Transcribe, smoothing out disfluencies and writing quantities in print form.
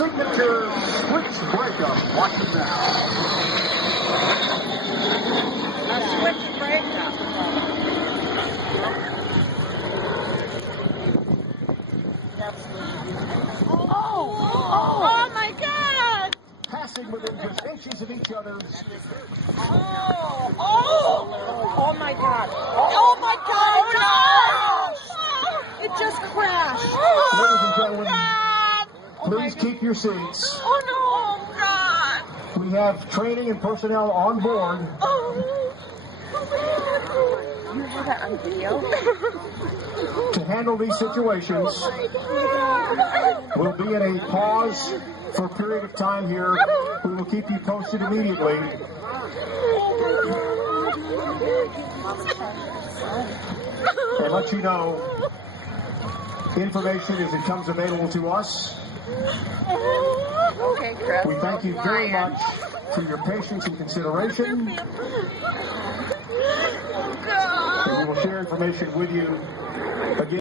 signature switch breakup. Watch it now. A switch breakup. Oh my God! Passing within just inches of each other. Oh my God! Oh my God! No! It just crashed. Ladies and gentlemen, please keep your seats. Oh no! Oh God! We have training and personnel on board. You have that on video? To handle these situations. We'll be in a pause for a period of time here. We will keep you posted immediately. And let you know information as it comes available to us. Okay, Chris. We thank you very much for your patience and consideration. And we will share information with you again.